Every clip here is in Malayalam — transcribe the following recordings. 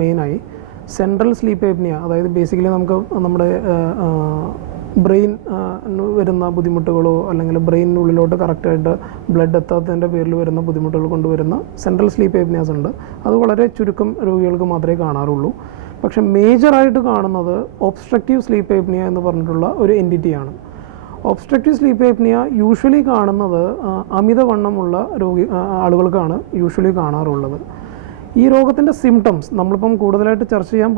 മെയിനായി സെൻട്രൽ സ്ലീപ്പ് ഏപ്നിയ, അതായത് ബേസിക്കലി നമുക്ക് നമ്മുടെ ബ്രെയിൻ വരുന്ന ബുദ്ധിമുട്ടുകളോ അല്ലെങ്കിൽ ബ്രെയിനിനുള്ളിലോട്ട് കറക്റ്റായിട്ട് ബ്ലഡ് എത്താത്തതിൻ്റെ പേരിൽ വരുന്ന ബുദ്ധിമുട്ടുകൾ കൊണ്ടുവരുന്ന സെൻട്രൽ സ്ലീപ്പ് ഏപ്നിയാസ് ഉണ്ട്. അത് വളരെ ചുരുക്കം രോഗികൾക്ക് മാത്രമേ കാണാറുള്ളൂ. പക്ഷേ മേജറായിട്ട് കാണുന്നത് ഒബ്സ്ട്രക്റ്റീവ് സ്ലീപ്പ് ഏപ്നിയ എന്ന് പറഞ്ഞിട്ടുള്ള ഒരു എൻറ്റിറ്റിയാണ്. ഒബ്സ്ട്രക്റ്റീവ് സ്ലീപ്പ് ഏപ്നിയ യൂഷ്വലി കാണുന്നത് അമിതവണ്ണമുള്ള ആളുകൾക്കാണ് യൂഷ്വലി കാണാറുള്ളത്. ഈ രോഗത്തിൻ്റെ സിംറ്റംസ് നമ്മളിപ്പം കൂടുതലായിട്ട് ചർച്ച ചെയ്യാൻ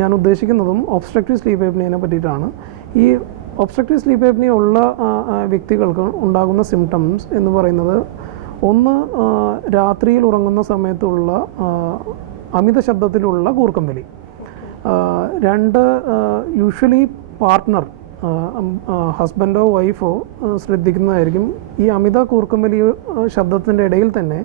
ഞാൻ ഉദ്ദേശിക്കുന്നതും ഒബ്സ്ട്രക്റ്റീവ് സ്ലീപ്പ് ഏപ്നിയനെ പറ്റിയിട്ടാണ്. ഈ ഒബ്സ്ട്രക്റ്റീവ് സ്ലീപ്പ് ഏപ്നിയ ഉള്ള വ്യക്തികൾക്ക് ഉണ്ടാകുന്ന സിംറ്റംസ് എന്ന് പറയുന്നത്, ഒന്ന് രാത്രിയിൽ ഉറങ്ങുന്ന സമയത്തുള്ള അമിത ശബ്ദത്തിലുള്ള കൂർക്കം വലി, രണ്ട് യൂഷ്വലി പാർട്ട്ണർ ഹസ്ബൻഡോ വൈഫോ ശ്രദ്ധിക്കുന്നതായിരിക്കും. ഈ അമിത കൂർക്കം വലി ശബ്ദത്തിൻ്റെ ഇടയിൽ തന്നെ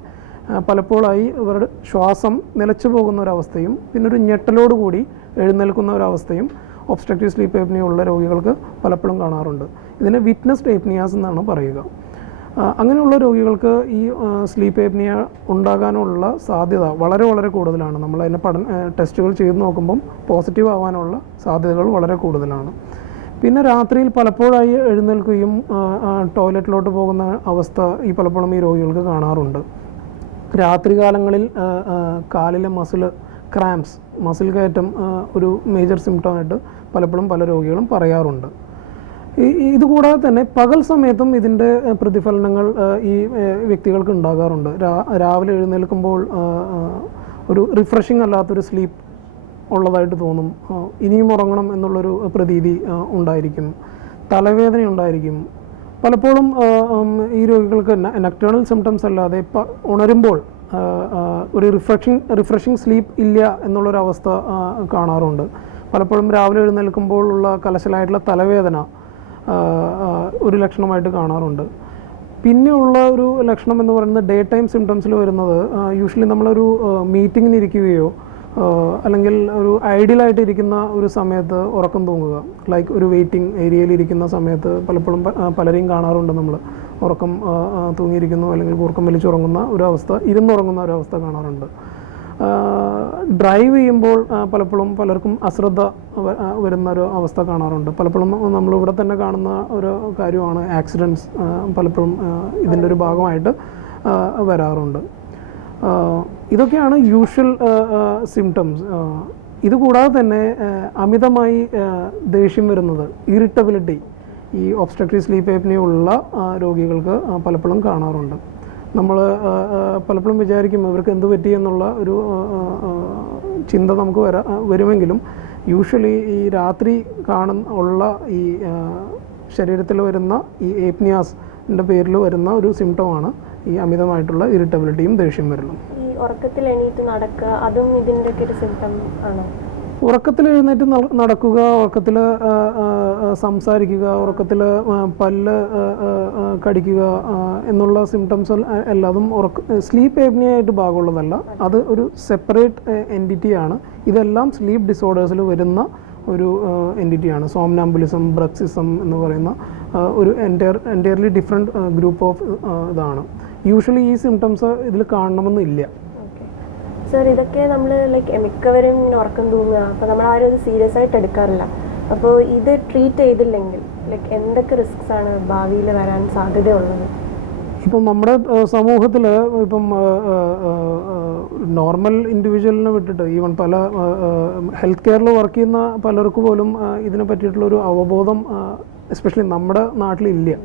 പലപ്പോഴായി ഇവരുടെ ശ്വാസം നിലച്ചു പോകുന്ന ഒരവസ്ഥയും പിന്നെ ഒരു ഞെട്ടലോടുകൂടി എഴുന്നേൽക്കുന്ന ഒരവസ്ഥയും ഒബ്സ്ട്രക്റ്റീവ് സ്ലീപ്പ് ഏപ്നിയ ഉള്ള രോഗികൾക്ക് പലപ്പോഴും കാണാറുണ്ട്. ഇതിനെ വിറ്റ്നസ്ഡ് ഏപ്നിയാസ് എന്നാണ് പറയുക. അങ്ങനെയുള്ള രോഗികൾക്ക് ഈ സ്ലീപ്പ് ഏപ്നിയ ഉണ്ടാകാനുള്ള സാധ്യത വളരെ വളരെ കൂടുതലാണ്. നമ്മൾ അതിനെ ടെസ്റ്റുകൾ ചെയ്ത് നോക്കുമ്പം പോസിറ്റീവ് ആവാനുള്ള സാധ്യതകൾ വളരെ കൂടുതലാണ്. പിന്നെ രാത്രിയിൽ പലപ്പോഴായി എഴുന്നേൽക്കുകയും ടോയ്ലറ്റിലോട്ട് പോകുന്ന അവസ്ഥ പലപ്പോഴും ഈ രോഗികൾക്ക് കാണാറുണ്ട്. രാത്രികാലങ്ങളിൽ കാലിലെ ക്രാംസ്, മസിൽ കയറ്റം ഒരു മേജർ സിംറ്റമായിട്ട് പലപ്പോഴും പല രോഗികളും പറയാറുണ്ട്. ഇതുകൂടാതെ തന്നെ പകൽ സമയത്തും ഇതിൻ്റെ പ്രതിഫലനങ്ങൾ ഈ വ്യക്തികൾക്ക് ഉണ്ടാകാറുണ്ട്. രാവിലെ എഴുന്നേൽക്കുമ്പോൾ ഒരു റിഫ്രഷിംഗ് അല്ലാത്തൊരു സ്ലീപ്പ് ഉള്ളതായിട്ട് തോന്നും. ഇനിയും ഉറങ്ങണം എന്നുള്ളൊരു പ്രതീതി ഉണ്ടായിരിക്കും. തലവേദന ഉണ്ടായിരിക്കും. പലപ്പോഴും ഈ രോഗികൾക്ക് നക്ടേണൽ സിംറ്റംസ് അല്ലാതെ ഉണരുമ്പോൾ ഒരു റിഫ്രഷിംഗ് സ്ലീപ്പ് ഇല്ല എന്നുള്ളൊരവസ്ഥ കാണാറുണ്ട്. പലപ്പോഴും രാവിലെ എഴുന്നേൽക്കുമ്പോഴുള്ള കലശലായിട്ടുള്ള തലവേദന ഒരു ലക്ഷണമായിട്ട് കാണാറുണ്ട്. പിന്നെയുള്ള ഒരു ലക്ഷണം എന്ന് പറയുന്നത് ഡേ ടൈം സിംറ്റംസിൽ വരുന്നത്, യൂഷ്വലി നമ്മളൊരു മീറ്റിങ്ങിന് ഇരിക്കുകയോ അല്ലെങ്കിൽ ഒരു ഐഡിയലായിട്ട് ഇരിക്കുന്ന ഒരു സമയത്ത് ഉറക്കം തൂങ്ങുക, ലൈക്ക് ഒരു വെയിറ്റിംഗ് ഏരിയയിൽ ഇരിക്കുന്ന സമയത്ത് പലപ്പോഴും പലരെയും കാണാറുണ്ട്. നമ്മൾ ഉറക്കം തൂങ്ങിയിരിക്കുന്നു അല്ലെങ്കിൽ കൂർക്കം വലിച്ചുറങ്ങുന്ന ഒരവസ്ഥ, ഇരുന്നുറങ്ങുന്ന ഒരവസ്ഥ കാണാറുണ്ട്. ഡ്രൈവ് ചെയ്യുമ്പോൾ പലപ്പോഴും പലർക്കും അശ്രദ്ധ വരുന്ന ഒരു അവസ്ഥ കാണാറുണ്ട്. പലപ്പോഴും നമ്മളിവിടെ തന്നെ കാണുന്ന ഒരു കാര്യമാണ് ആക്സിഡൻറ്റ്സ്, പലപ്പോഴും ഇതിൻ്റെ ഒരു ഭാഗമായിട്ട് വരാറുണ്ട്. ഇതൊക്കെയാണ് യൂഷ്വൽ സിംറ്റംസ്. ഇതുകൂടാതെ തന്നെ അമിതമായി ദേഷ്യം വരുന്നത്, ഇറിറ്റബിലിറ്റി, ഈ ഒബ്സ്ട്രക്റ്റീവ് സ്ലീപ്പ് ഏപ്നിയ ഉള്ള രോഗികൾക്ക് പലപ്പോഴും കാണാറുണ്ട്. നമ്മൾ പലപ്പോഴും വിചാരിക്കും ഇവർക്ക് എന്ത് പറ്റി എന്നുള്ള ഒരു ചിന്ത നമുക്ക് വരുമെങ്കിലും യൂഷ്വലി ഈ രാത്രി ഉള്ള ഈ ശരീരത്തിൽ വരുന്ന ഈ ഏപ്നിയാസിൻ്റെ പേരിൽ വരുന്ന ഒരു സിംറ്റമാണ് ഈ അമിതമായിട്ടുള്ള ഇറിറ്റബിലിറ്റിയും ദേഷ്യം വരലും. ഈ ഉറക്കത്തിൽ എണീറ്റ് നടക്കുക, അതും ഇതിൻ്റെ ഒരു സിംറ്റം ആണോ? ഉറക്കത്തിൽ എഴുന്നേറ്റ് നടക്കുക, ഉറക്കത്തിൽ സംസാരിക്കുക, ഉറക്കത്തിൽ പല്ല് കടിക്കുക എന്നുള്ള സിംറ്റംസ് എല്ലാതും സ്ലീപ്പ് ഏപ്നിയായിട്ട് ഭാഗമുള്ളതല്ല. അത് ഒരു സെപ്പറേറ്റ് എൻറ്റിറ്റിയാണ്. ഇതെല്ലാം സ്ലീപ്പ് ഡിസോർഡേഴ്സിൽ വരുന്ന ഒരു എൻറ്റിറ്റിയാണ്. സോംനാംബുലിസം, ബ്രക്സിസം എന്ന് പറയുന്ന ഒരു എൻറ്റയർലി ഡിഫറെൻറ്റ് ഗ്രൂപ്പ് ഓഫ് ഇതാണ്. യൂഷ്വലി ഈ സിംറ്റംസ് ഇതിൽ കാണണമെന്നില്ല. സർ, ഇതൊക്കെ നമ്മൾ മിക്കവരും ഉറക്കം തൂങ്ങുക, അപ്പോൾ നമ്മൾ ആരും അത് സീരിയസ് ആയിട്ട് എടുക്കാറില്ല. അപ്പോൾ ഇത് ട്രീറ്റ് ചെയ്തില്ലെങ്കിൽ എന്തൊക്കെ റിസ്ക്സ് ആണ് ഭാവിയിൽ വരാൻ സാധ്യതയുള്ളത്? ഇപ്പം നമ്മുടെ സമൂഹത്തിൽ ഇപ്പം നോർമൽ ഇൻഡിവിജ്വലിനെ വിട്ടിട്ട് ഈവൻ പല ഹെൽത്ത് കെയറിൽ വർക്ക് ചെയ്യുന്ന പലർക്ക് പോലും ഇതിനെ പറ്റിയിട്ടുള്ളൊരു അവബോധം എസ്പെഷ്യലി നമ്മുടെ നാട്ടിലില്ല.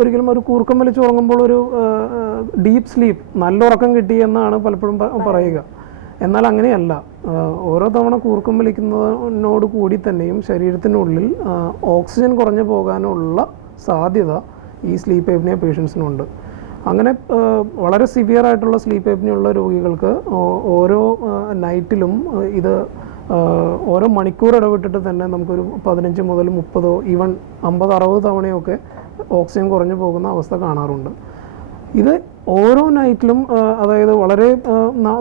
ഒരിക്കലും ഒരു കൂർക്കം വലിച്ച് ഉറങ്ങുമ്പോൾ ഒരു ഡീപ്പ് സ്ലീപ്പ്, നല്ല ഉറക്കം കിട്ടി എന്നാണ് പലപ്പോഴും പറയുക. എന്നാൽ അങ്ങനെയല്ല. ഓരോ തവണ കൂർക്കം വലിക്കുന്നതിനോട് കൂടി തന്നെയും ശരീരത്തിനുള്ളിൽ ഓക്സിജൻ കുറഞ്ഞു പോകാനുള്ള സാധ്യത ഈ സ്ലീപ്പ് ഏപ്നിയ പേഷ്യൻസിനുണ്ട്. അങ്ങനെ വളരെ സിവിയർ ആയിട്ടുള്ള സ്ലീപ്പ് ഏപ്നിയ ഉള്ള രോഗികൾക്ക് ഓരോ നൈറ്റിലും ഇത് ഓരോ മണിക്കൂർ ഇടവിട്ടിട്ട് തന്നെ നമുക്കൊരു 15 മുതൽ 30 ഈവൻ 50-60 തവണയൊക്കെ ഓക്സിജൻ കുറഞ്ഞു പോകുന്ന അവസ്ഥ കാണാറുണ്ട്. ഇത് ഓരോ നൈറ്റിലും, അതായത് വളരെ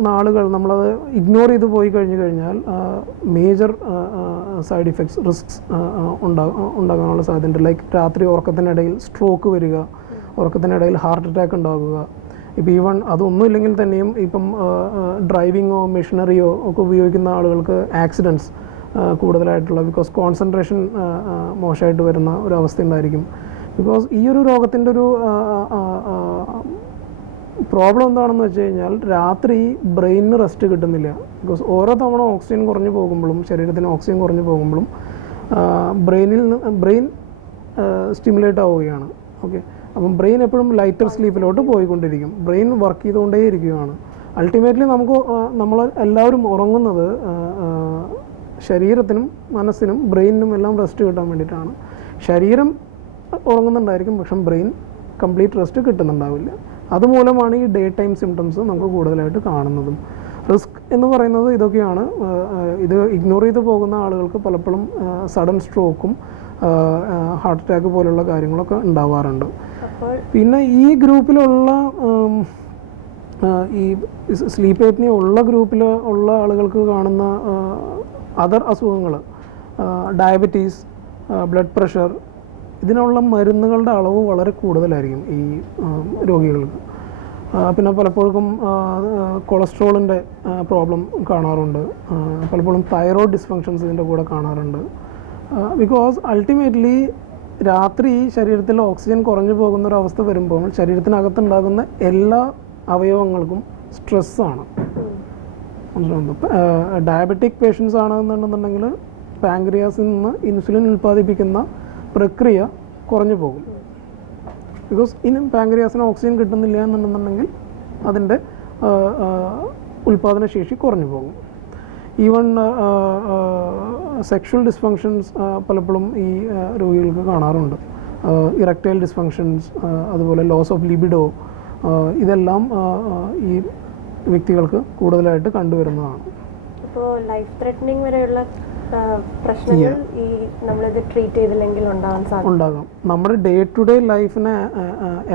നാളുകൾ നമ്മളത് ഇഗ്നോർ ചെയ്ത് പോയി കഴിഞ്ഞാൽ മേജർ സൈഡ് ഇഫക്ട്സ്, റിസ്ക്സ് ഉണ്ടാകാനുള്ള സാധ്യതയുണ്ട്. ലൈക്ക് രാത്രി ഉറക്കത്തിനിടയിൽ സ്ട്രോക്ക് വരിക, ഉറക്കത്തിനിടയിൽ ഹാർട്ട് അറ്റാക്ക് ഉണ്ടാകുക, ഇപ്പോൾ ഈവൺ അതൊന്നും ഇല്ലെങ്കിൽ തന്നെയും ഇപ്പം ഡ്രൈവിങ്ങോ മെഷീനറിയോ ഒക്കെ ഉപയോഗിക്കുന്ന ആളുകൾക്ക് ആക്സിഡൻറ്റ്സ് കൂടുതലായിട്ടുള്ള, ബിക്കോസ് കോൺസെൻട്രേഷൻ മോശമായിട്ട് വരുന്ന ഒരു അവസ്ഥ ഉണ്ടായിരിക്കും. ബിക്കോസ് ഈ ഒരു രോഗത്തിൻ്റെ ഒരു പ്രോബ്ലം എന്താണെന്ന് വെച്ച് കഴിഞ്ഞാൽ രാത്രി ബ്രെയിനിന് റെസ്റ്റ് കിട്ടുന്നില്ല. ബിക്കോസ് ഓരോ തവണ ഓക്സിജൻ കുറഞ്ഞു പോകുമ്പോഴും, ശരീരത്തിന് ഓക്സിജൻ കുറഞ്ഞു പോകുമ്പോഴും ബ്രെയിൻ സ്റ്റിമുലേറ്റ് ആവുകയാണ്. ഓക്കെ, അപ്പം ബ്രെയിൻ എപ്പോഴും ലൈറ്റർ സ്ലീപ്പിലോട്ട് പോയിക്കൊണ്ടിരിക്കും, ബ്രെയിൻ വർക്ക് ചെയ്തുകൊണ്ടേ ഇരിക്കുകയാണ്. അൾട്ടിമേറ്റ്ലി നമ്മൾ എല്ലാവരും ഉറങ്ങുന്നത് ശരീരത്തിനും മനസ്സിനും ബ്രെയിനിനും എല്ലാം റെസ്റ്റ് കിട്ടാൻ വേണ്ടിയിട്ടാണ്. ശരീരം ഉറങ്ങുന്നുണ്ടായിരിക്കും, പക്ഷെ ബ്രെയിൻ കംപ്ലീറ്റ് റെസ്റ്റ് കിട്ടുന്നുണ്ടാവില്ല. അതുമൂലമാണ് ഈ ഡേ ടൈം സിംറ്റംസ് നമുക്ക് കൂടുതലായിട്ട് കാണുന്നതും. റിസ്ക് എന്ന് പറയുന്നത് ഇതൊക്കെയാണ്. ഇത് ഇഗ്നോർ ചെയ്ത് പോകുന്ന ആളുകൾക്ക് പലപ്പോഴും സഡൻ സ്ട്രോക്കും ഹാർട്ട് അറ്റാക്ക് പോലുള്ള കാര്യങ്ങളൊക്കെ ഉണ്ടാവാറുണ്ട്. പിന്നെ ഈ ഗ്രൂപ്പിലുള്ള ഈ സ്ലീപ്പ് ഏപ്നിയ ഉള്ള ഗ്രൂപ്പിൽ ഉള്ള ആളുകൾക്ക് കാണുന്ന അതർ അസുഖങ്ങൾ, ഡയബറ്റീസ്, ബ്ലഡ് പ്രഷർ, ഇതിനുള്ള മരുന്നുകളുടെ അളവ് വളരെ കൂടുതലായിരിക്കും ഈ രോഗികൾക്ക്. പിന്നെ പലപ്പോഴും കൊളസ്ട്രോളിൻ്റെ പ്രോബ്ലം കാണാറുണ്ട്, പലപ്പോഴും തൈറോയ്ഡ് ഡിസ്ഫങ്ഷൻസ് ഇതിൻ്റെ കൂടെ കാണാറുണ്ട്. ബിക്കോസ് അൾട്ടിമേറ്റ്ലി രാത്രി ശരീരത്തിൽ ഓക്സിജൻ കുറഞ്ഞു പോകുന്നൊരവസ്ഥ വരുമ്പോൾ ശരീരത്തിനകത്തുണ്ടാകുന്ന എല്ലാ അവയവങ്ങൾക്കും സ്ട്രെസ്സാണ്. ഡയബറ്റിക് പേഷ്യൻസ് ആണെന്നുണ്ടെന്നുണ്ടെങ്കിൽ പാങ്ക്രിയാസിൽ നിന്ന് ഇൻസുലിൻ ഉൽപ്പാദിപ്പിക്കുന്ന പ്രക്രിയ കുറഞ്ഞു പോകും. ബിക്കോസ് ഇനി പാങ്ക്രിയാസിന് ഓക്സിജൻ കിട്ടുന്നില്ല എന്നുണ്ടെന്നുണ്ടെങ്കിൽ അതിൻ്റെ ഉൽപ്പാദനശേഷി കുറഞ്ഞു പോകും. ഈവൺ സെക്ഷൽ ഡിസ്ഫങ്ഷൻസ് പലപ്പോഴും ഈ രോഗികൾക്ക് കാണാറുണ്ട്. ഇറക്ടൈൽ ഡിസ്ഫങ്ഷൻസ്, അതുപോലെ ലോസ് ഓഫ് ലിബിഡോ, ഇതെല്ലാം ഈ വ്യക്തികൾക്ക് കൂടുതലായിട്ട് കണ്ടുവരുന്നതാണ്. ഇപ്പോൾ ലൈഫ് ത്രെറ്റനിങ് വരെയുള്ള പ്രശ്നങ്ങൾ ഈ നമ്മളിത് ട്രീറ്റ് ചെയ്തില്ലെങ്കിൽ ഉണ്ടാകാം. നമ്മുടെ ഡേ ടു ഡേ ലൈഫിനെ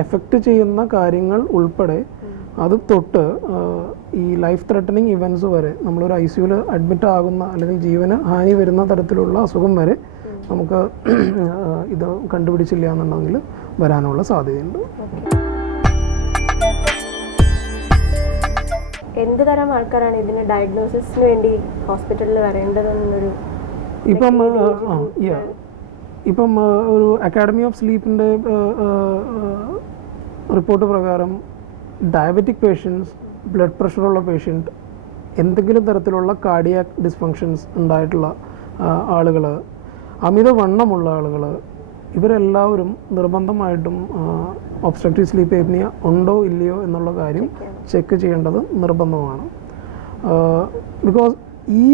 എഫക്റ്റ് ചെയ്യുന്ന കാര്യങ്ങൾ ഉൾപ്പെടെ അത് തൊട്ട് ഈ ലൈഫ് ത്രെറ്റനിങ് ഇവൻറ്റ്സ് വരെ, നമ്മളൊരു ICUവിൽ അഡ്മിറ്റ് ആകുന്ന അല്ലെങ്കിൽ ജീവന് ഹാനി വരുന്ന തരത്തിലുള്ള അസുഖം വരെ നമുക്ക് ഇത് കണ്ടുപിടിച്ചില്ല എന്നുണ്ടെങ്കിൽ വരാനുള്ള സാധ്യതയുണ്ട്. എന്ത് തരം ആൾക്കാരാണ് ഇതിന് ഡയഗ്നോസിസിന് വേണ്ടി ഹോസ്പിറ്റലിൽ വരേണ്ടതെന്നൊരു ഇപ്പം ഒരു അക്കാഡമി ഓഫ് സ്ലീപ്പിൻ്റെ റിപ്പോർട്ട് പ്രകാരം ഡയബറ്റിക് പേഷ്യൻസ്, ബ്ലഡ് പ്രഷറുള്ള പേഷ്യൻറ്റ്, എന്തെങ്കിലും തരത്തിലുള്ള കാർഡിയാക് ഡിസ്ഫങ്ഷൻസ് ഉണ്ടായിട്ടുള്ള ആളുകൾ, അമിതവണ്ണമുള്ള ആളുകൾ, ഇവരെല്ലാവരും നിർബന്ധമായിട്ടും ഒബ്സ്ട്രക്റ്റീവ് സ്ലീപ്പ് ഏപ്നിയ ഉണ്ടോ ഇല്ലയോ എന്നുള്ള കാര്യം ചെക്ക് ചെയ്യേണ്ടത് നിർബന്ധമാണ്. ബിക്കോസ് ഈ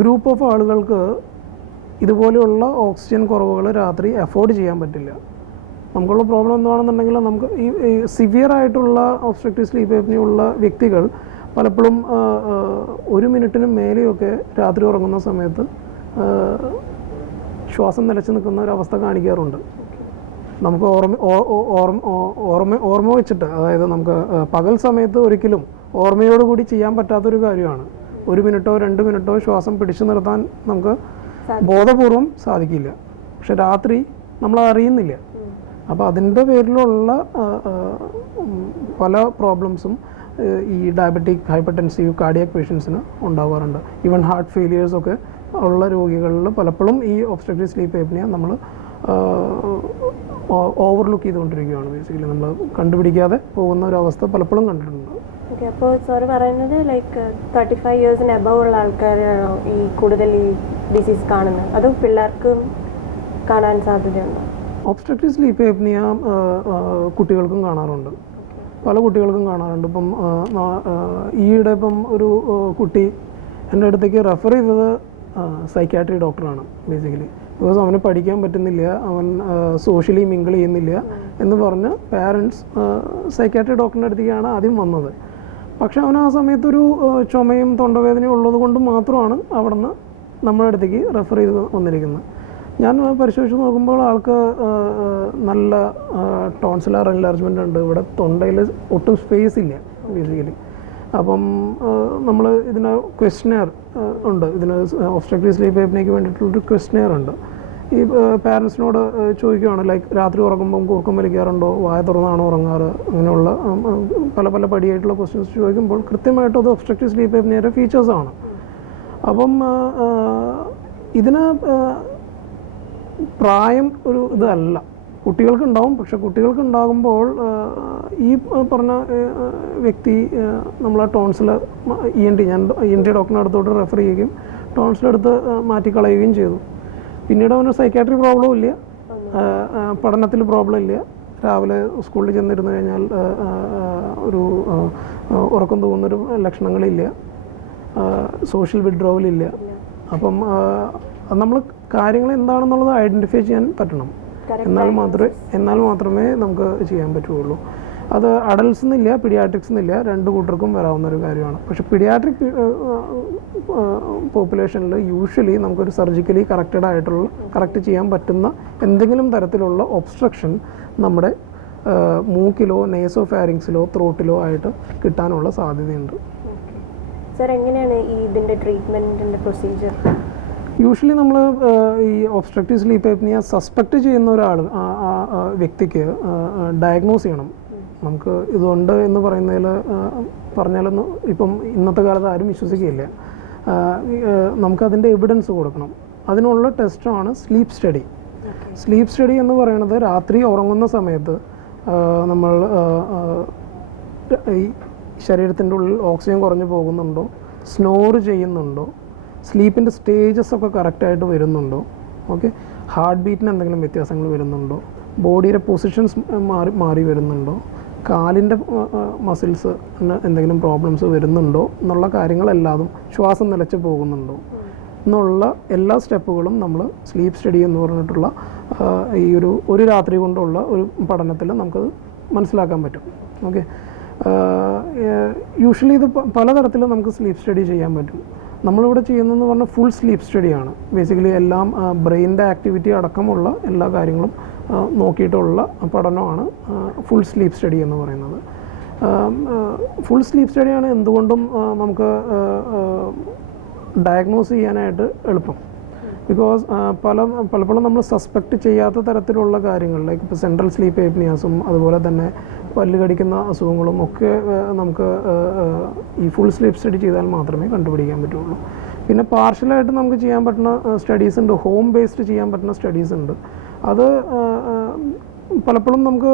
ഗ്രൂപ്പ് ഓഫ് ആളുകൾക്ക് ഇതുപോലെയുള്ള ഓക്സിജൻ കുറവുകൾ രാത്രി അഫോർഡ് ചെയ്യാൻ പറ്റില്ല. നമുക്കുള്ള പ്രോബ്ലം എന്താണെന്നുണ്ടെങ്കിൽ നമുക്ക് ഈ സിവിയർ ആയിട്ടുള്ള ഒബ്സ്ട്രക്റ്റീവ് സ്ലീപ്പ് ഏപ്നിയ ഉള്ള വ്യക്തികൾ പലപ്പോഴും 1 മിനിറ്റിന് മേലെയൊക്കെ രാത്രി ഉറങ്ങുന്ന സമയത്ത് ശ്വാസം നിലച്ച് നിൽക്കുന്ന ഒരവസ്ഥ കാണിക്കാറുണ്ട്. നമുക്ക് ഓർമ്മ വെച്ചിട്ട്, അതായത് നമുക്ക് പകൽ സമയത്ത് ഒരിക്കലും ഓർമ്മയോടുകൂടി ചെയ്യാൻ പറ്റാത്തൊരു കാര്യമാണ്. 1 മിനിറ്റോ 2 മിനിറ്റോ ശ്വാസം പിടിച്ചു നിർത്താൻ നമുക്ക് ബോധപൂർവം സാധിക്കില്ല. പക്ഷെ രാത്രി നമ്മൾ അറിയുന്നില്ല. അപ്പോൾ അതിൻ്റെ പേരിലുള്ള പല പ്രോബ്ലംസും ഈ ഡയബറ്റിക്, ഹൈപ്പർടെൻസീവ്, കാർഡിയാക് പേഷ്യൻസിന് ഉണ്ടാവാറുണ്ട്. ഈവൻ ഹാർട്ട് ഫെയിലിയേഴ്സൊക്കെ ഉള്ള രോഗികളിൽ പലപ്പോഴും ഈ ഒബ്സ്ട്രക്റ്റീവ് സ്ലീപ്പ് ഏപ്നിയ നമ്മൾ ഓവർലുക്ക് ചെയ്തുകൊണ്ടിരിക്കുകയാണ്. ബേസിക്കലി നമ്മൾ കണ്ടുപിടിക്കാതെ പോകുന്ന ഒരു അവസ്ഥ പലപ്പോഴും കണ്ടിട്ടുണ്ട്. ഓക്കെ, അപ്പോൾ സാർ പറയുന്നത് ലൈക്ക് 35 ഇയേഴ്സിന് എബവ് ഉള്ള ആൾക്കാരാണോ ഈ കൂടുതൽ ഈ ഡിസീസ് കാണുന്നത്, അതോ പിള്ളേർക്കും കാണാൻ സാധ്യതയുണ്ടോ? ഒബ്സ്ട്രക്റ്റീവ് സ്ലീപ്പ് ഏപ്നിയ കുട്ടികൾക്കും കാണാറുണ്ട്, പല കുട്ടികൾക്കും കാണാറുണ്ട്. ഇപ്പം ഈയിടെ ഒരു കുട്ടി എൻ്റെ അടുത്തേക്ക് റെഫർ ചെയ്തത് സൈക്യാട്രി ഡോക്ടറാണ്. ബേസിക്കലി ബിക്കോസ് അവന് പഠിക്കാൻ പറ്റുന്നില്ല, അവൻ സോഷ്യലി മിങ്കിൾ ചെയ്യുന്നില്ല എന്ന് പറഞ്ഞ് പാരൻസ് സൈക്യാട്രി ഡോക്ടറിൻ്റെ അടുത്തേക്കാണ് ആദ്യം വന്നത്. പക്ഷെ അവൻ ആ സമയത്തൊരു ചുമയും തൊണ്ടവേദനയും ഉള്ളത് കൊണ്ട് മാത്രമാണ് അവിടെ നിന്ന് നമ്മുടെ അടുത്തേക്ക് റെഫർ ചെയ്ത് വന്നിരിക്കുന്നത്. ഞാൻ പരിശോധിച്ച് നോക്കുമ്പോൾ ആൾക്ക് നല്ല ടോൺസിലർ എൻലാർജ്മെൻ്റ് ഉണ്ട്, ഇവിടെ തൊണ്ടയിൽ ഒട്ടും സ്പേസ് ഇല്ല ബേസിക്കലി. അപ്പം നമ്മൾ ഇതിന് ക്വസ്റ്റ്നെയർ ഉണ്ട്, ഇതിന് ഒബ്സ്ട്രക്റ്റീവ് സ്ലീപ്പ് ഏപ്നിയയ്ക്ക് വേണ്ടിയിട്ടുള്ളൊരു ക്വസ്റ്റ്നെയർ ഉണ്ട്. ഈ പാരൻസിനോട് ചോദിക്കുകയാണ് ലൈക്ക് രാത്രി ഉറങ്ങുമ്പം കൂർക്കം വലിക്കാറുണ്ടോ, വായ തുറന്നാണോ ഉറങ്ങാറ്, അങ്ങനെയുള്ള പല പല പടിയായിട്ടുള്ള ക്വസ്റ്റ്യൻസ് ചോദിക്കുമ്പോൾ കൃത്യമായിട്ടും അത് ഒബ്സ്ട്രക്റ്റീവ് സ്ലീപ്പ് ആപ്നിയയുടെ ഫീച്ചേഴ്സാണ്. അപ്പം ഇതിന് പ്രായം ഒരു ഇതല്ല, കുട്ടികൾക്ക് ഉണ്ടാവും. പക്ഷെ കുട്ടികൾക്ക് ഉണ്ടാകുമ്പോൾ ഈ പറഞ്ഞ വ്യക്തി നമ്മൾ ആ ടോൺസിൽ ഞാൻ ENT ഡോക്ടറിൻ്റെ അടുത്തോട്ട് റെഫർ ചെയ്യുകയും ടോൺസിലെടുത്ത് മാറ്റിക്കളയുകയും ചെയ്തു. പിന്നീട് അവന് സൈക്കാട്രി പ്രോബ്ലം ഇല്ല, പഠനത്തിൽ പ്രോബ്ലം ഇല്ല. രാവിലെ സ്കൂളിൽ ചെന്നിരുന്നു കഴിഞ്ഞാൽ ഒരു ഉറക്കം തോന്നുന്നൊരു ലക്ഷണങ്ങളില്ല, സോഷ്യൽ വിഡ്രോവലില്ല. അപ്പം നമ്മൾ കാര്യങ്ങൾ എന്താണെന്നുള്ളത് ഐഡൻറ്റിഫൈ ചെയ്യാൻ പറ്റണം. എന്നാൽ മാത്രമേ നമുക്ക് ചെയ്യാൻ പറ്റുള്ളൂ. അത് അഡൽട്സ് എന്നില്ല, പീഡിയാട്രിക്സ് എന്നില്ല, രണ്ട് കൂട്ടർക്കും വരാവുന്ന ഒരു കാര്യമാണ്. പക്ഷേ പീഡിയാട്രിക് പോപ്പുലേഷനിൽ യൂഷ്വലി നമുക്കൊരു സർജിക്കലി കറക്റ്റ് ചെയ്യാൻ പറ്റുന്ന എന്തെങ്കിലും തരത്തിലുള്ള ഒബ്സ്ട്രക്ഷൻ നമ്മുടെ മൂക്കിലോ നേസോ ഫാരിങ്സിലോ ത്രോട്ടിലോ ആയിട്ട് കിട്ടാനുള്ള സാധ്യതയുണ്ട്. സർ, എങ്ങനെയാണ് ഇതിൻ്റെ ട്രീറ്റ്മെൻറ്റിൻ്റെ പ്രൊസീജിയർ? യൂഷ്വലി നമ്മൾ ഈ ഒബ്സ്ട്രക്റ്റീവ് സ്ലീപ്പ് ആപ്നിയ സസ്പെക്റ്റ് ചെയ്യുന്ന ഒരാൾ വ്യക്തിക്ക് ഡയഗ്നോസ് ചെയ്യണം. നമുക്ക് ഇതുണ്ട് എന്ന് പറഞ്ഞാലൊന്നും ഇപ്പം ഇന്നത്തെ കാലത്ത് ആരും വിശ്വസിക്കുകയില്ല. നമുക്കതിൻ്റെ എവിഡൻസ് കൊടുക്കണം. അതിനുള്ള ടെസ്റ്റാണ് സ്ലീപ്പ് സ്റ്റഡി. സ്ലീപ്പ് സ്റ്റഡി എന്ന് പറയുന്നത് രാത്രി ഉറങ്ങുന്ന സമയത്ത് നമ്മൾ ഈ ശരീരത്തിൻ്റെ ഉള്ളിൽ ഓക്സിജൻ കുറഞ്ഞു പോകുന്നുണ്ടോ, സ്നോർ ചെയ്യുന്നുണ്ടോ, സ്ലീപ്പിൻ്റെ സ്റ്റേജസ് ഒക്കെ കറക്റ്റായിട്ട് വരുന്നുണ്ടോ, ഓക്കെ, ഹാർട്ട് ബീറ്റിന് എന്തെങ്കിലും വ്യത്യാസങ്ങൾ വരുന്നുണ്ടോ, ബോഡിയുടെ പൊസിഷൻസ് മാറി വരുന്നുണ്ടോ, കാലിൻ്റെ മസിൽസ് എന്തെങ്കിലും പ്രോബ്ലംസ് വരുന്നുണ്ടോ എന്നുള്ള കാര്യങ്ങളെല്ലാതും, ശ്വാസം നിലച്ച് പോകുന്നുണ്ടോ എന്നുള്ള എല്ലാ സ്റ്റെപ്പുകളും നമ്മൾ സ്ലീപ്പ് സ്റ്റഡി എന്ന് പറഞ്ഞിട്ടുള്ള ഈ ഒരു രാത്രി കൊണ്ടുള്ള ഒരു പഠനത്തിൽ നമുക്കത് മനസ്സിലാക്കാൻ പറ്റും. ഓക്കെ, യൂഷ്വലി ഇത് പലതരത്തിൽ നമുക്ക് സ്ലീപ്പ് സ്റ്റഡി ചെയ്യാൻ പറ്റും. നമ്മളിവിടെ ചെയ്യുന്നതെന്ന് പറഞ്ഞാൽ ഫുൾ സ്ലീപ്പ് സ്റ്റഡിയാണ്. ബേസിക്കലി എല്ലാം ബ്രെയിനിൻ്റെ ആക്ടിവിറ്റി അടക്കമുള്ള എല്ലാ കാര്യങ്ങളും നോക്കിയിട്ടുള്ള പഠനമാണ് ഫുൾ സ്ലീപ്പ് സ്റ്റഡി എന്ന് പറയുന്നത്. ഫുൾ സ്ലീപ്പ് സ്റ്റഡിയാണ് എന്തുകൊണ്ടും നമുക്ക് ഡയഗ്നോസ് ചെയ്യാനായിട്ട് എളുപ്പം. ബിക്കോസ് പലപ്പോഴും നമ്മൾ സസ്പെക്റ്റ് ചെയ്യാത്ത തരത്തിലുള്ള കാര്യങ്ങൾ ലൈക്ക് ഇപ്പോൾ സെൻട്രൽ സ്ലീപ്പ് ഏപ്നിയാസും അതുപോലെ തന്നെ പല്ല് കടിക്കുന്ന അസുഖങ്ങളും ഒക്കെ നമുക്ക് ഈ ഫുൾ സ്ലീപ്പ് സ്റ്റഡി ചെയ്താൽ മാത്രമേ കണ്ടുപിടിക്കാൻ പറ്റുള്ളൂ. പിന്നെ പാർഷ്യലായിട്ട് നമുക്ക് ചെയ്യാൻ പറ്റുന്ന സ്റ്റഡീസ് ഉണ്ട്, ഹോം ബേസ്ഡ് ചെയ്യാൻ പറ്റുന്ന സ്റ്റഡീസ് ഉണ്ട്. അത് പലപ്പോഴും നമുക്ക്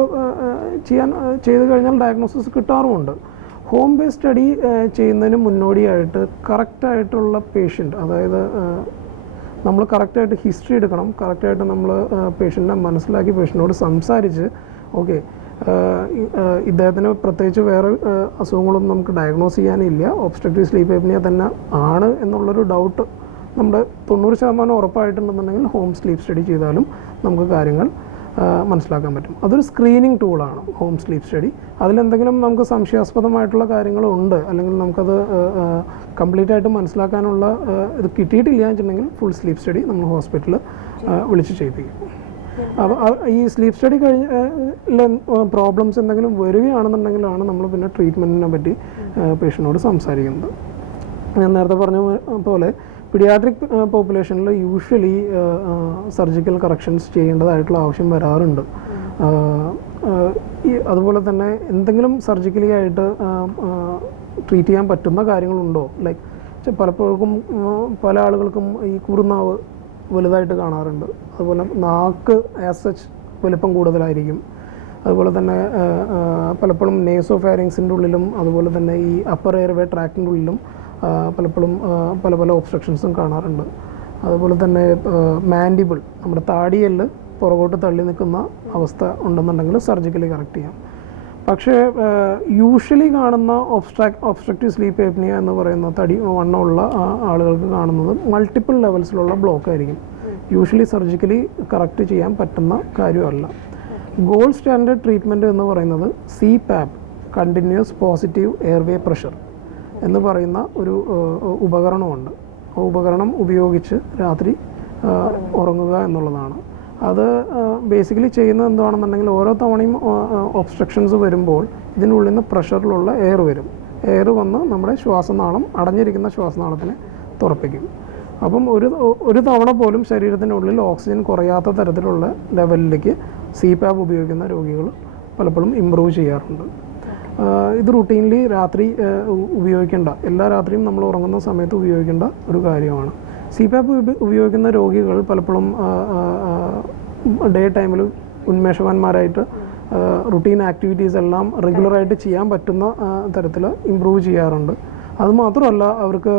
ചെയ്ത് കഴിഞ്ഞാൽ ഡയഗ്നോസിസ് കിട്ടാറുമുണ്ട്. ഹോം ബേസ്ഡ് സ്റ്റഡി ചെയ്യുന്നതിന് മുന്നോടിയായിട്ട് കറക്റ്റായിട്ടുള്ള പേഷ്യൻ്റ്, അതായത് നമ്മൾ കറക്റ്റായിട്ട് ഹിസ്റ്ററി എടുക്കണം. കറക്റ്റായിട്ട് നമ്മൾ പേഷ്യൻറ്റിനെ മനസ്സിലാക്കി പേഷ്യൻറ്റിനോട് സംസാരിച്ച് ഓക്കെ ഇദ്ദേഹത്തിന് പ്രത്യേകിച്ച് വേറെ അസുഖങ്ങളൊന്നും നമുക്ക് ഡയഗ്നോസ് ചെയ്യാനില്ല, ഒബ്സ്ട്രക്റ്റീവ് സ്ലീപ്പ് ആപ്നിയ തന്നെ ആണ് എന്നുള്ളൊരു ഡൗട്ട് നമ്മുടെ 90% ഉറപ്പായിട്ടുണ്ടെന്നുണ്ടെങ്കിൽ ഹോം സ്ലീപ്പ് സ്റ്റഡി ചെയ്താലും നമുക്ക് കാര്യങ്ങൾ മനസ്സിലാക്കാൻ പറ്റും. അതൊരു സ്ക്രീനിങ് ടൂളാണ് ഹോം സ്ലീപ്പ് സ്റ്റഡി. അതിലെന്തെങ്കിലും നമുക്ക് സംശയാസ്പദമായിട്ടുള്ള കാര്യങ്ങളുണ്ട് അല്ലെങ്കിൽ നമുക്കത് കംപ്ലീറ്റ് ആയിട്ട് മനസ്സിലാക്കാനുള്ള ഇത് കിട്ടിയിട്ടില്ല എന്ന് വെച്ചിട്ടുണ്ടെങ്കിൽ ഫുൾ സ്ലീപ്പ് സ്റ്റഡി നമ്മൾ ഹോസ്പിറ്റലിൽ വിളിച്ച് ചെയ്യിപ്പിക്കും. അപ്പോൾ ഈ സ്ലീപ്പ് സ്റ്റഡി പ്രോബ്ലംസ് എന്തെങ്കിലും വരികയാണെന്നുണ്ടെങ്കിലാണ് നമ്മൾ പിന്നെ ട്രീറ്റ്മെൻറ്റിനെ പറ്റി പേഷ്യൻറ്റിനോട് സംസാരിക്കുന്നത്. ഞാൻ നേരത്തെ പറഞ്ഞ പോലെ പീഡിയാട്രിക് പോപ്പുലേഷനിൽ യൂഷ്വലി സർജിക്കൽ കറക്ഷൻസ് ചെയ്യേണ്ടതായിട്ടുള്ള ആവശ്യം വരാറുണ്ട്. അതുപോലെ തന്നെ എന്തെങ്കിലും സർജിക്കലി ആയിട്ട് ട്രീറ്റ് ചെയ്യാൻ പറ്റുന്ന കാര്യങ്ങളുണ്ടോ, ലൈക്ക് പലപ്പോഴും പല ആളുകൾക്കും ഈ കുറുനാവ് വലുതായിട്ട് കാണാറുണ്ട്. അതുപോലെ നാക്ക് ആസ് സച്ച് വലിപ്പം കൂടുതലായിരിക്കും. അതുപോലെ തന്നെ പലപ്പോഴും നേസോ ഫാരിങ്സിൻ്റെ ഉള്ളിലും അതുപോലെ തന്നെ ഈ അപ്പർ എയർവേ ട്രാക്കിൻ്റെ ഉള്ളിലും പലപ്പോഴും പല പല ഒബ്സ്ട്രക്ഷൻസും കാണാറുണ്ട്. അതുപോലെ തന്നെ മാൻഡിബിൾ, നമ്മുടെ താടിയെല്ല് പുറകോട്ട് തള്ളി നിൽക്കുന്ന അവസ്ഥ ഉണ്ടെന്നുണ്ടെങ്കിൽ സർജിക്കലി കറക്റ്റ് ചെയ്യാം. പക്ഷേ യൂഷ്വലി കാണുന്ന ഒബ്സ്ട്രക്റ്റീവ് സ്ലീപ്പ് ഏപ്നിയ എന്ന് പറയുന്ന വണ്ണമുള്ള ആളുകൾക്ക് കാണുന്നത് മൾട്ടിപ്പിൾ ലെവൽസിലുള്ള ബ്ലോക്ക് ആയിരിക്കും. യൂഷ്വലി സർജിക്കലി കറക്റ്റ് ചെയ്യാൻ പറ്റുന്ന കാര്യമല്ല. ഗോൾഡ് സ്റ്റാൻഡേർഡ് ട്രീറ്റ്മെൻറ്റ് എന്ന് പറയുന്നത് CPAP, continuous positive airway pressure എന്ന് പറയുന്ന ഒരു ഉപകരണമുണ്ട്. ആ ഉപകരണം ഉപയോഗിച്ച് രാത്രി ഉറങ്ങുക എന്നുള്ളതാണ്. അത് ബേസിക്കലി ചെയ്യുന്നത് എന്താണെന്നുണ്ടെങ്കിൽ ഓരോ തവണയും ഒബ്സ്ട്രക്ഷൻസ് വരുമ്പോൾ ഇതിനുള്ളിൽ നിന്ന് പ്രഷറിലുള്ള എയർ വരും. എയർ വന്ന് നമ്മുടെ ശ്വാസനാളം, അടഞ്ഞിരിക്കുന്ന ശ്വാസനാളത്തിനെ തുറപ്പിക്കും. അപ്പം ഒരു തവണ പോലും ശരീരത്തിനുള്ളിൽ ഓക്സിജൻ കുറയാത്ത തരത്തിലുള്ള ലെവലിലേക്ക് CPAP ഉപയോഗിക്കുന്ന രോഗികൾ പലപ്പോഴും ഇമ്പ്രൂവ് ചെയ്യാറുണ്ട്. ഇത് റുട്ടീൻലി രാത്രി ഉപയോഗിക്കേണ്ട, എല്ലാ രാത്രിയും നമ്മൾ ഉറങ്ങുന്ന സമയത്ത് ഉപയോഗിക്കേണ്ട ഒരു കാര്യമാണ്. CPAP ഉപയോഗിക്കുന്ന രോഗികൾ പലപ്പോഴും ഡേ ടൈമിൽ ഉന്മേഷവാന്മാരായിട്ട് റുട്ടീൻ ആക്ടിവിറ്റീസ് എല്ലാം റെഗുലറായിട്ട് ചെയ്യാൻ പറ്റുന്ന തരത്തിൽ ഇമ്പ്രൂവ് ചെയ്യാറുണ്ട്. അതുമാത്രമല്ല, അവർക്ക്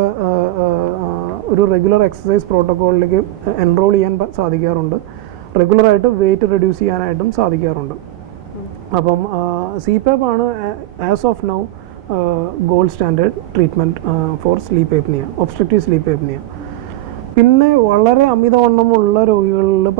ഒരു റെഗുലർ എക്സസൈസ് പ്രോട്ടോക്കോളിലേക്ക് എൻറോൾ ചെയ്യാൻ സാധിക്കാറുണ്ട്. റെഗുലറായിട്ട് വെയിറ്റ് റെഡ്യൂസ് ചെയ്യാനായിട്ടും സാധിക്കാറുണ്ട്. അപ്പം CPAP ആണ് as of now gold standard treatment for sleep apnea, obstructive sleep apnea. പിന്നെ വളരെ അമിതവണ്ണമുള്ള രോഗികളിൽ